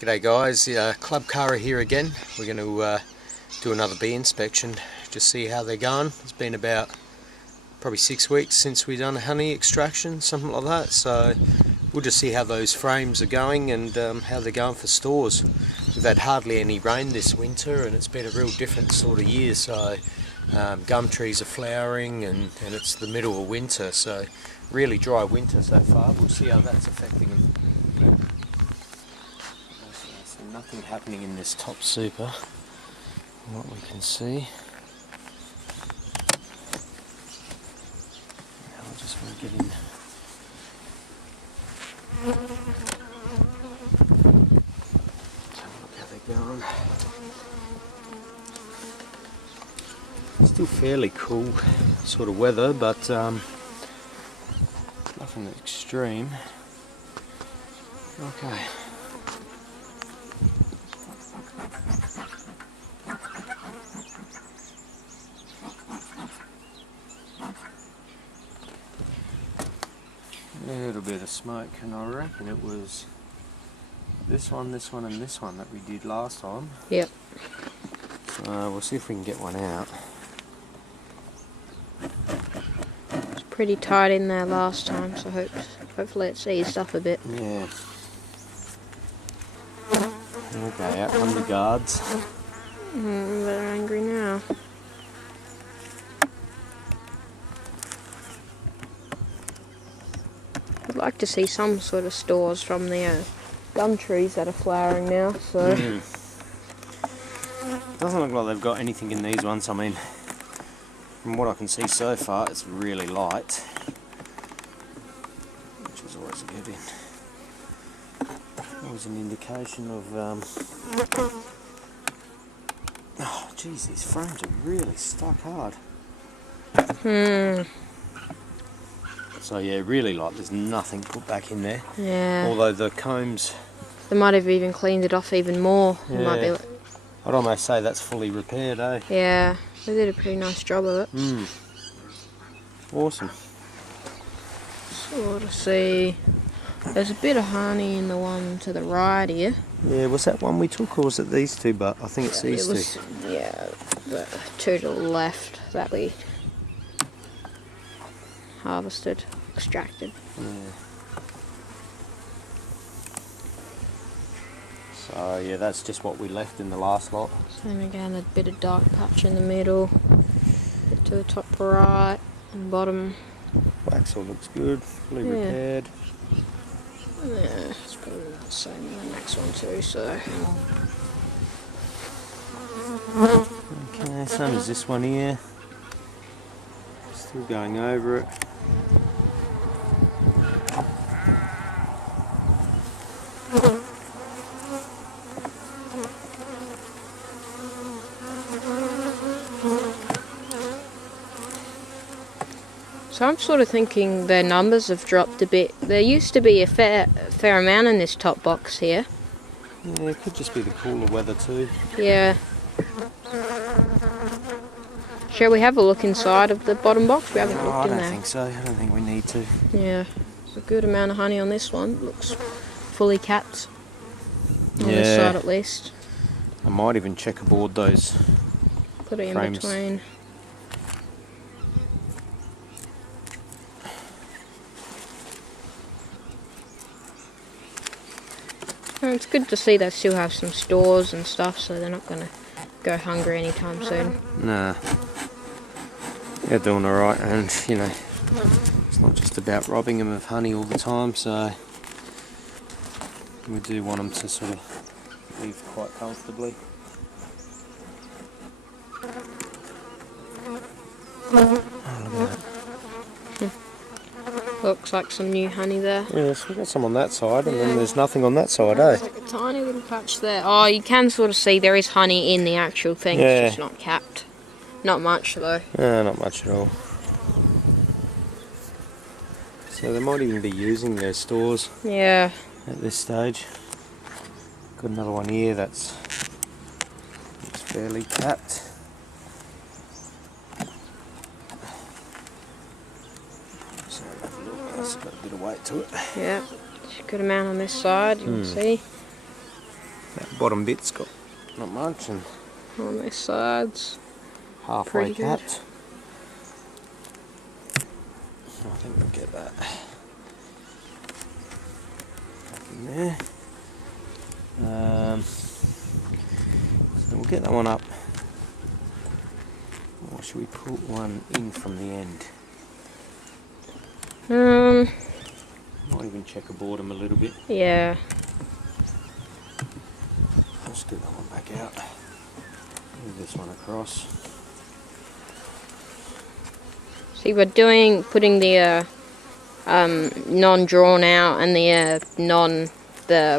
G'day guys, Club Cara here again. We're going to do another bee inspection, just see how they're going. It's been about probably 6 weeks since we've done a honey extraction, something like that, so we'll just see how those frames are going and how they're going for stores. We've had hardly any rain this winter and it's been a real different sort of year, so gum trees are flowering and it's the middle of winter, so really dry winter so far. We'll see how that's affecting them. Nothing happening in this top super, from what we can see. Now I just want to get in. Have a look how they're going. Still fairly cool sort of weather, but nothing extreme. Okay. A little bit of smoke, and I reckon it was this one, and this one that we did last time. Yep. So we'll see if we can get one out. It's pretty tight in there last time, so hopefully it's eased up a bit. Yeah. Okay, out come the guards. They're angry now. I'd like to see some sort of stores from the gum trees that are flowering now. So Doesn't look like they've got anything in these ones. I mean, from what I can see so far, it's really light, which is always a good always an indication of. Oh, geez, these frames are really stuck hard. So yeah, really light. There's nothing put back in there. yeah, Although the combs, they might have even cleaned it off even more. It might be, I'd almost say that's fully repaired, eh? yeah, they did a pretty nice job of it. Awesome. Sort of see. There's a bit of honey in the one to the right here. Yeah, was that one we took, or was it these two? But I think it's these two. Yeah, the two to the left that we harvested, extracted. Yeah. So yeah, that's just what we left in the last lot. Same again, a bit of dark patch in the middle, bit to the top right and bottom. Wax all looks good, fully repaired. Yeah, it's probably the same in the next one too, so. Okay, same as this one here. Still going over it. So I'm sort of thinking their numbers have dropped a bit. There used to be a fair amount in this top box here. Yeah, it could just be the cooler weather too. Yeah. Shall we have a look inside of the bottom box? We haven't looked in there. I don't think so. I don't think we need to. Yeah, a good amount of honey on this one. Looks fully capped. On this side at least. I might even checkerboard those. Put it in frames. between. It's good to see they still have some stores and stuff, so they're not going to go hungry anytime soon. Nah. They're doing alright, and you know, it's not just about robbing them of honey all the time, so we do want them to sort of leave quite comfortably. Oh, look at that. Looks like some new honey there. Yes, we've got some on that side, and then there's nothing on that side, eh? There's like a tiny little patch there. Oh, you can sort of see there is honey in the actual thing, it's just not capped. Not much though. No, not much at all. So they might even be using their stores Yeah. at this stage. Got another one here that's fairly capped. That's got a bit of weight to it. Yeah, good amount on this side, you can see. That bottom bit's got not much, and on their sides. halfway Pretty good. capped. I think we'll get that back in there. So we'll get that one up. Or should we put one in from the end? Might even checkerboard them a little bit. Yeah. Let's get that one back out. Move this one across. See, we're putting the non-drawn out and the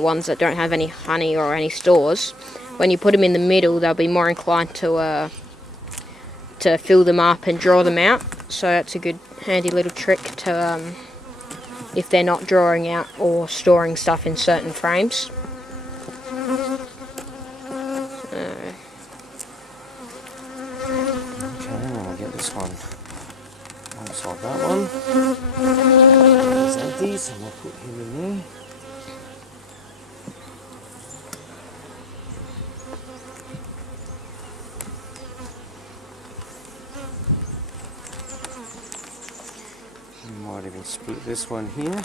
ones that don't have any honey or any stores. When you put them in the middle, they'll be more inclined to fill them up and draw them out. So that's a good handy little trick to if they're not drawing out or storing stuff in certain frames. Okay, I'll get this one alongside that one. There's empties, and we'll put him in there. We might even split this one here.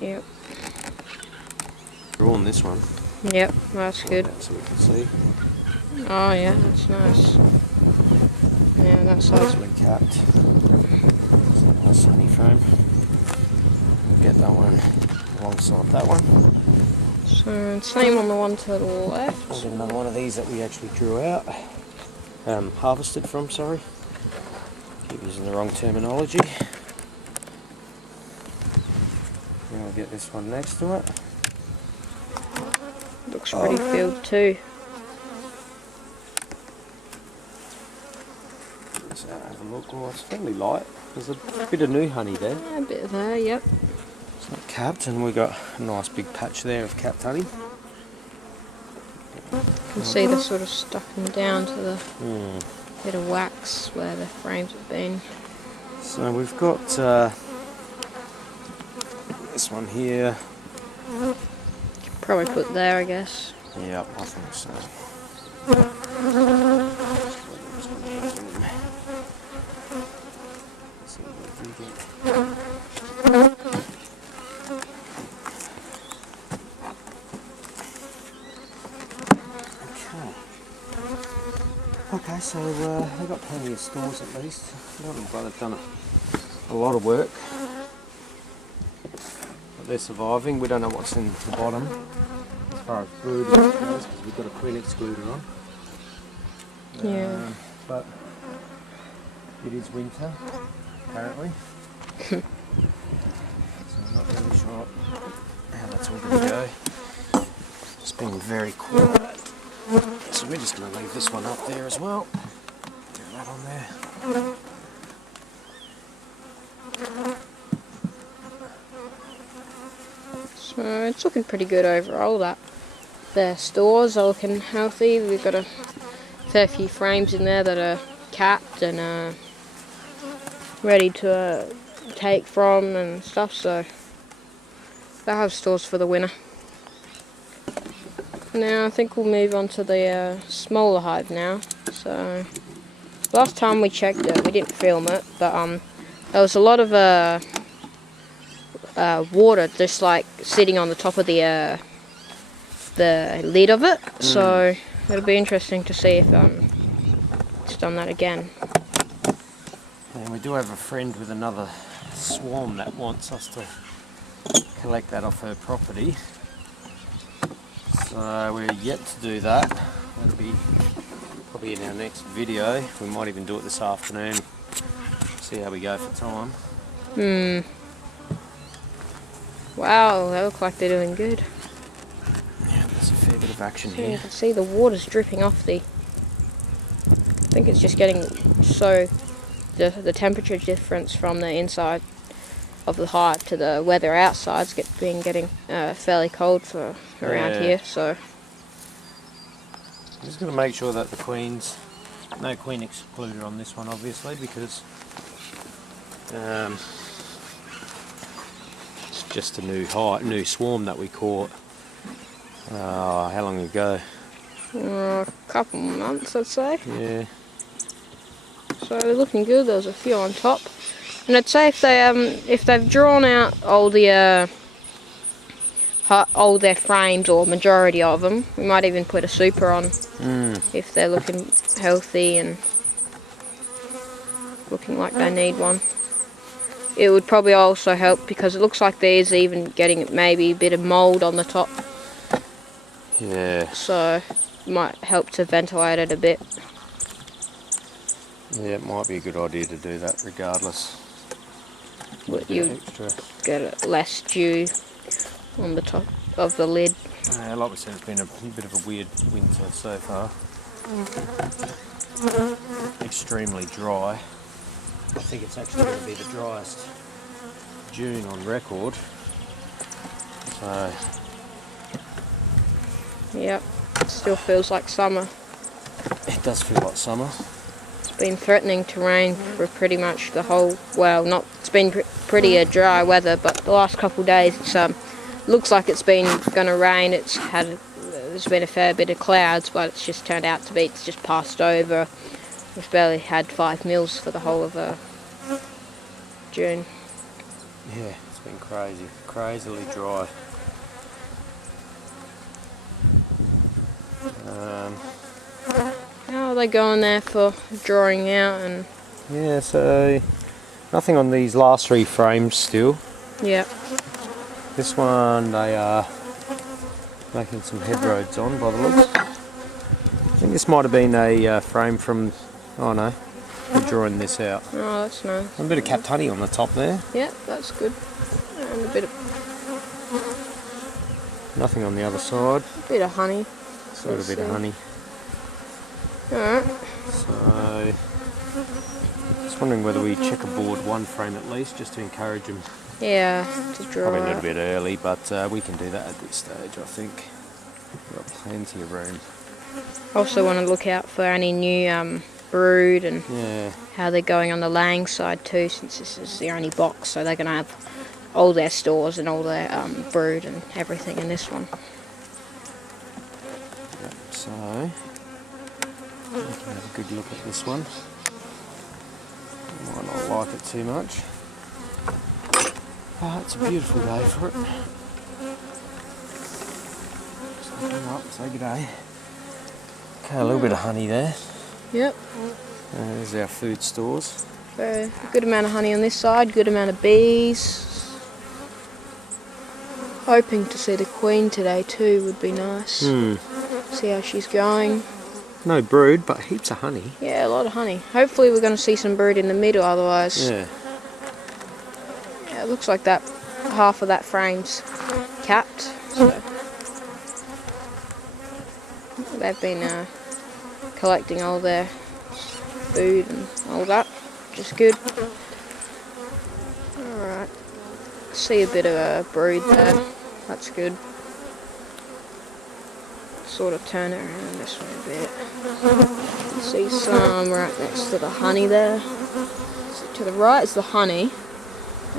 Yep. Drawn this one. Yep, that's good. So we can see. Oh yeah, that's nice. Yeah, that's nice. Nicely capped. It's a nice honey frame. We'll get that one alongside that one. So same on the one to the left. We'll get another one of these that we actually drew out. Harvested from, sorry. Keep using the wrong terminology. And we'll get this one next to it. Looks pretty filled too. Let's have a look. Oh, it's fairly light. There's a bit of new honey there. A bit there, yep. It's not capped, and we've got a nice big patch there of capped honey. You can see the sort of stucking down to the bit of wax where the frames have been. So we've got this one here. Probably put there, I guess. Yep, I think so. Let's see what we can Okay, so they've got plenty of stores at least. Not like they've done a lot of work. But they're surviving. We don't know what's in the bottom as far as brood goes because we've got a queen excluder on. Yeah. But it is winter, apparently. So I'm not really sure how that's all going to go. It's been very quiet. So we're just going to leave this one up there as well. Get that on there. So it's looking pretty good overall. That their stores are looking healthy. We've got a fair few frames in there that are capped and ready to take from and stuff. So they'll have stores for the winter. Now I think we'll move on to the smaller hive now. So last time we checked it, we didn't film it, but there was a lot of water just like sitting on the top of the lid of it. So it'll be interesting to see if it's done that again. And we do have a friend with another swarm that wants us to collect that off her property. So we're yet to do that. That'll be probably in our next video. We might even do it this afternoon. See how we go for time. Wow, they look like they're doing good. Yeah, there's a fair bit of action So here. you can see the water's dripping off the... I think it's just getting so... The temperature difference from the inside of the hive to the weather outside's getting fairly cold for around here, so... I'm just going to make sure that the queens... No queen excluder on this one obviously because... it's just a new swarm that we caught. How long ago? A couple months, I'd say. Yeah. So they're looking good. There's a few on top, and I'd say if they've drawn out all their frames, or majority of them, we might even put a super on if they're looking healthy and looking like they need one. It would probably also help because it looks like there's even getting maybe a bit of mould on the top. Yeah. So it might help to ventilate it a bit. Yeah, it might be a good idea to do that regardless. You get less dew on the top of the lid. Yeah, like we said, it's been a bit of a weird winter so far. Extremely dry. I think it's actually going to be the driest June on record. So, yep, it still feels like summer. it does feel like summer. It's been threatening to rain for pretty much the whole, it's been pretty dry weather, but the last couple of days it's looks like it's been going to rain. There's been a fair bit of clouds, but it's just turned out to be, it's just passed over. We've barely had 5 mils for the whole of June. Yeah, it's been crazy, crazily dry. How are they going there for drawing out? And Yeah, so nothing on these last 3 frames still. yeah, This one they are making some head roads on by the looks. I think this might have been a frame from, oh no, we're drawing this out. oh that's nice. A bit of capped honey on the top there. Yeah, that's good. And a bit Nothing on the other side. of honey. Sort of a bit of honey. Alright. So, just wondering whether we checkerboard 1 frame at least, just to encourage them. Yeah, to draw Probably a little out. bit early, but we can do that at this stage, I think. We've got plenty of room. Also want to look out for any new brood and Yeah. how they're going on the laying side too, since this is the only box, so they're going to have all their stores and all their brood and everything in this one. Yep, so, we can have a good look at this one. Might not like it too much. Oh, it's a beautiful day for it. Just looking up, say good day. Okay, a little bit of honey there. Yep. There's our food stores. So a good amount of honey on this side, good amount of bees. Hoping to see the queen today too would be nice. See how she's going. No brood, but heaps of honey. Yeah, a lot of honey. Hopefully we're going to see some brood in the middle, otherwise. Yeah. Yeah, it looks like that half of that frame's capped. So they've been collecting all their food and all that, which is good. Alright. See a bit of a brood there. That's good. Sort of turn it around this way a bit. See some right next to the honey there. So to the right is the honey,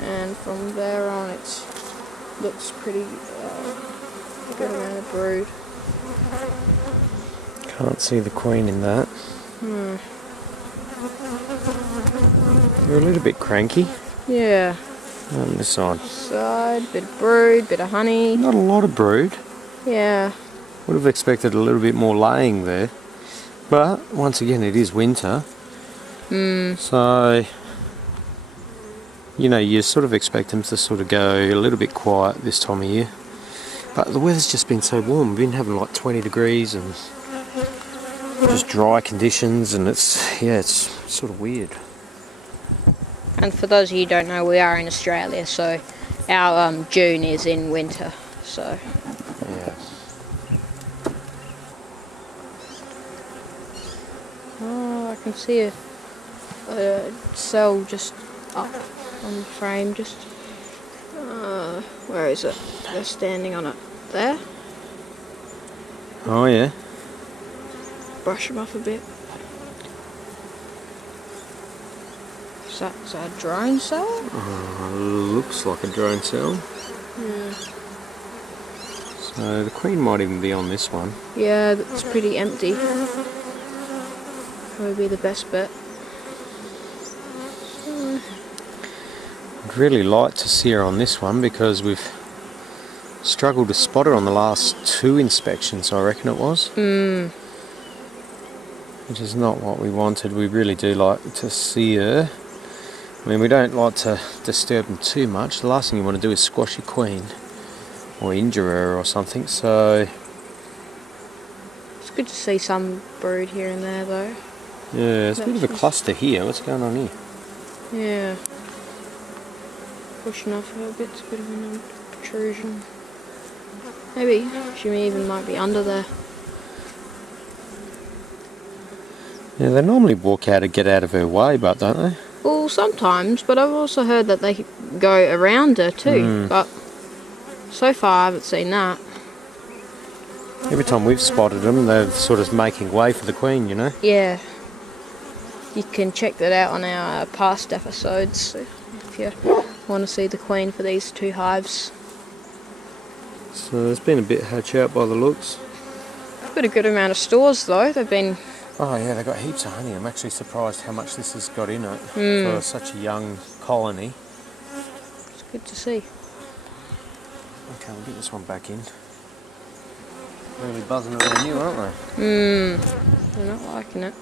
and from there on it looks pretty good amount of brood. Can't see the queen in that. You're a little bit cranky. Yeah. On this side. Bit of brood, bit of honey. Not a lot of brood. Yeah. Would have expected a little bit more laying there. But, once again, it is winter. So, you know, you sort of expect them to sort of go a little bit quiet this time of year. But the weather's just been so warm. We've been having like 20 degrees and just dry conditions, and it's sort of weird. And for those of you who don't know, we are in Australia, so our June is in winter. So Yeah. oh, I can see a cell just up on the frame. Just where is it? They're standing on it. There. Oh yeah. Brush them off a bit. Is that a drone cell? Looks like a drone cell. Yeah. So the queen might even be on this one. Yeah, it's pretty empty. Probably be the best bet. I'd really like to see her on this one because we've struggled to spot her on the last 2 inspections, I reckon it was. Which is not what we wanted. We really do like to see her. I mean, we don't like to disturb them too much. The last thing you want to do is squash your queen or injure her or something, so... It's good to see some brood here and there though. Yeah, it's a bit of a cluster here. What's going on here? Yeah. Pushing off a little bit, it's a bit of an protrusion. Maybe she even might be under there. Yeah, they normally walk out to get out of her way, but don't they? Well, sometimes, but I've also heard that they go around her too, but so far I haven't seen that. Every time we've spotted them, they're sort of making way for the queen, you know? Yeah. You can check that out on our past episodes if you want to see the queen for these 2 hives. So it's been a bit hatch out by the looks. Got a good amount of stores though. They've been... Oh yeah, they've got heaps of honey. I'm actually surprised how much this has got in it for such a young colony. It's good to see. Okay, we'll get this one back in. Really buzzing around you, aren't they? They're not liking it.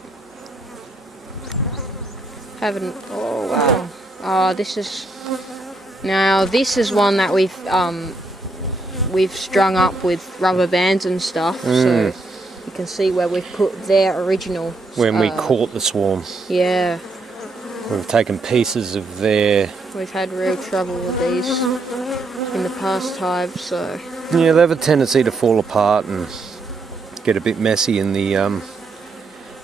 Haven't... Oh wow. Oh, this is... Now this is one that we've strung up with rubber bands and stuff, so you can see where we've put their original... When we caught the swarm. Yeah. We've taken pieces of their... We've had real trouble with these in the past hive, so... Yeah, they have a tendency to fall apart and get a bit messy in the...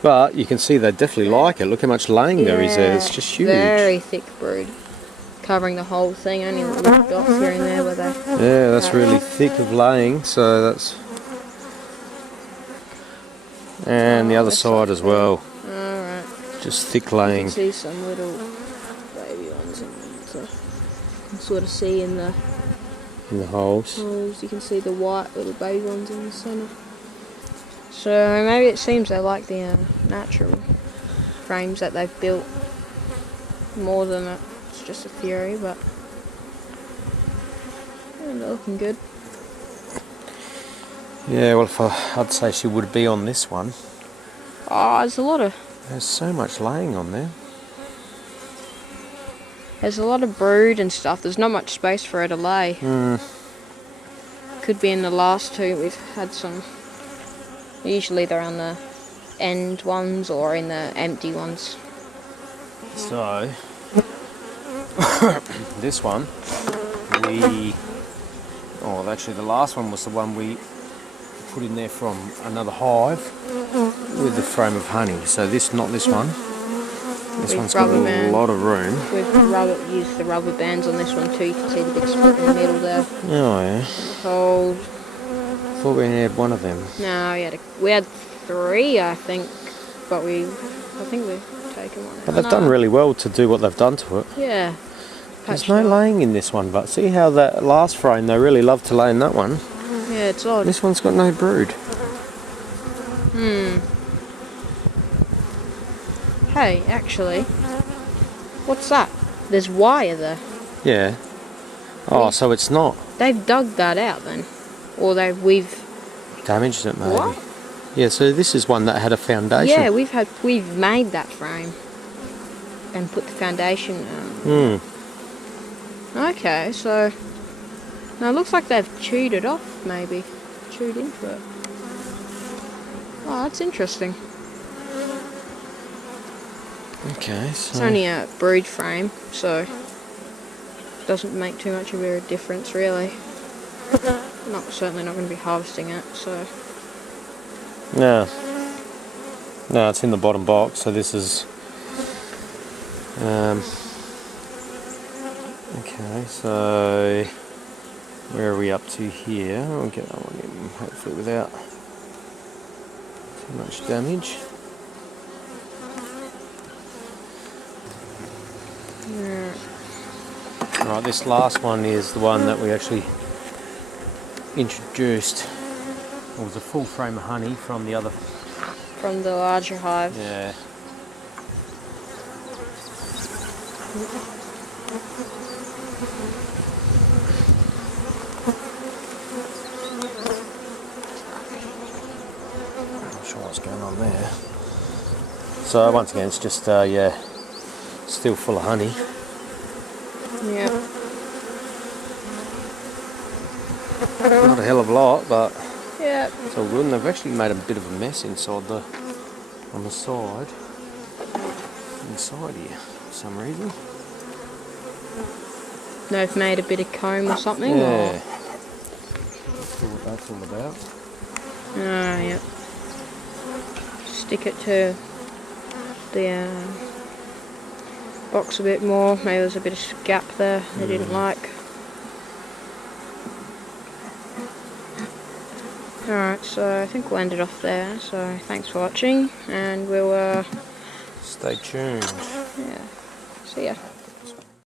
But you can see they definitely like it. Look how much laying there is there. It's just huge. Very thick brood. Covering the whole thing, only little dots here and there where they... Yeah, that's really thick of laying, so that's... And the other side as well. Alright. Just thick You laying. can see some little baby ones in there, so you can sort of see in the In the holes. holes, you can see the white little baby ones in the centre. So maybe it seems they like the natural frames that they've built more than it's just a theory, but yeah, they're looking good. Yeah, well, I'd say she would be on this one. Oh, There's so much laying on there. There's a lot of brood and stuff. There's not much space for her to lay. Could be in the last 2 we've had some. Usually they're on the end ones or in the empty ones. So, this one, actually the last one was the one we put in there from another hive with the frame of honey. So not this one. This one's got a lot of room. We've used the rubber bands on this one too. You can see the big spot in the middle there. Oh yeah. Cold. I thought we had one of them. No, we had 3, I think, but I think we've taken one out. But they've done really well to do what they've done to it. Yeah. There's no laying in this one, but see how that last frame, they really love to lay in that one. Yeah, it's odd. This one's got no brood. Hey, actually, what's that? There's wire there. Yeah. Oh, so it's not. They've dug that out then, or we've Damaged it, maybe. What? Yeah, so this is one that had a foundation. Yeah, we've made that frame and put the foundation. Okay, so now it looks like they've chewed it off, maybe chewed into it. Oh, that's interesting. Okay, so It's only a brood frame, so it doesn't make too much of a difference, really. Certainly not going to be harvesting it, so... No, it's in the bottom box, so this is... Okay, so... Where are we up to here? I'll get that one in, hopefully without too much damage. Yeah. Right, this last one is the one that we actually introduced, it was a full frame of honey from the other. From the larger hive. Yeah. Not sure what's going on there. So once again, it's just yeah, still full of honey. Yeah. Not a hell of a lot, but Yeah. it's all good. And they've actually made a bit of a mess inside on the side, inside here, for some reason. They've made a bit of comb or something. Yeah. Or... That's what that's all about. Ah, yep. Stick it to the box a bit more. Maybe there's a bit of gap there they didn't like. Alright, so I think we'll end it off there. So thanks for watching, and we'll Stay tuned. yeah, see ya.